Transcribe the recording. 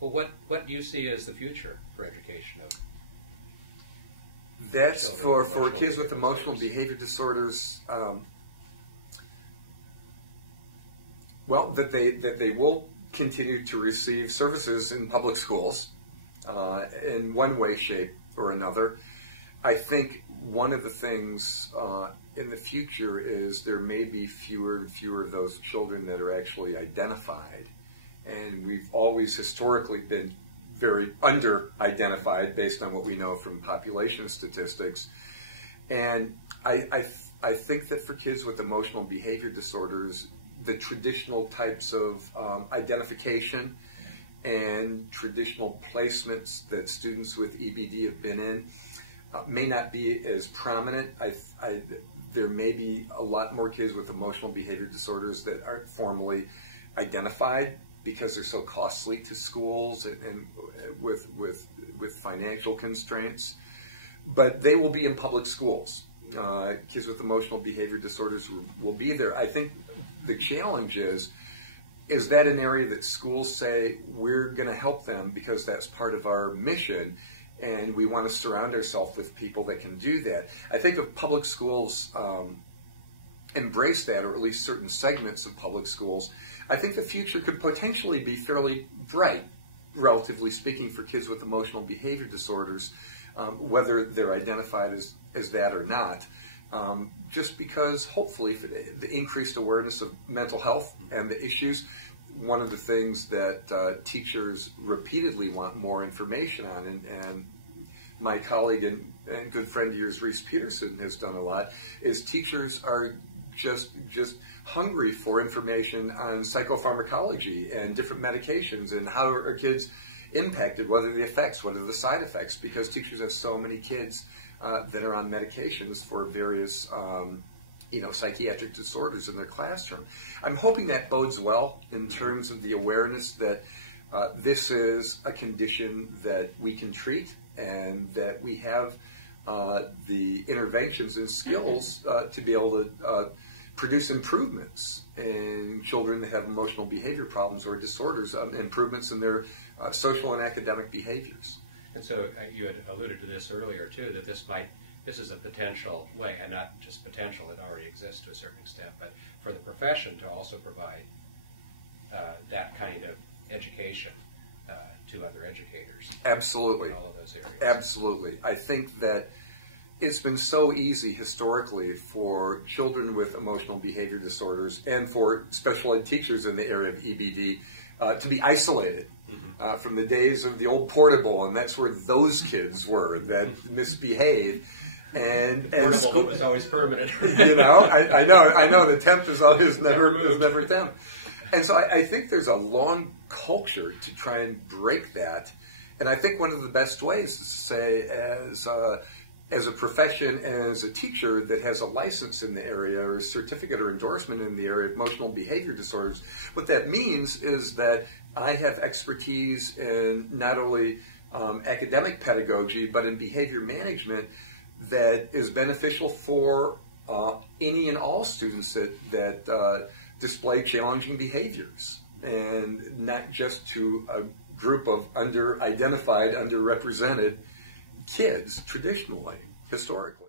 Well, what do you see as the future for education of That's for kids with emotional behavior disorders. Well, that they will continue to receive services in public schools in one way, shape, or another. I think one of the things in the future is there may be fewer and fewer of those children that are actually identified. And we've always historically been very under-identified based on what we know from population statistics. And I think that for kids with emotional behavior disorders, the traditional types of identification and traditional placements that students with EBD have been in may not be as prominent. There may be a lot more kids with emotional behavior disorders that aren't formally identified because they're so costly to schools and with financial constraints. But they will be in public schools. Kids with emotional behavior disorders will be there. I think the challenge is that an area that schools say we're going to help them because that's part of our mission, and we want to surround ourselves with people that can do that. I think if public schools embrace that, or at least certain segments of public schools, I think the future could potentially be fairly bright, relatively speaking, for kids with emotional behavior disorders, whether they're identified as that or not. Just because hopefully the increased awareness of mental health and the issues, one of the things that teachers repeatedly want more information on, and my colleague and good friend of yours, Reese Peterson, has done a lot, is teachers are just hungry for information on psychopharmacology and different medications and how are kids impacted, what are the effects, what are the side effects, because teachers have so many kids that are on medications for various psychiatric disorders in their classroom. I'm hoping that bodes well in terms of the awareness that this is a condition that we can treat and that we have the interventions and skills to be able to produce improvements in children that have emotional behavior problems or disorders, improvements in their social and academic behaviors. And so you had alluded to this earlier too, that this is a potential way, and not just potential, it already exists to a certain extent, but for the profession to also provide that kind of education to other educators. Absolutely. In all of those areas. Absolutely. I think that it's been so easy historically for children with emotional behavior disorders and for special ed teachers in the area of EBD to be isolated. From the days of the old portable, and that's where those kids were that misbehaved. And portable was always permanent. I know the temp is always never temp. And so I think there's a long culture to try and break that. And I think one of the best ways is to say, as a profession, as a teacher that has a license in the area or a certificate or endorsement in the area of emotional behavior disorders, what that means is that I have expertise in not only academic pedagogy, but in behavior management that is beneficial for any and all students that display challenging behaviors, and not just to a group of under-identified, underrepresented kids traditionally, historically.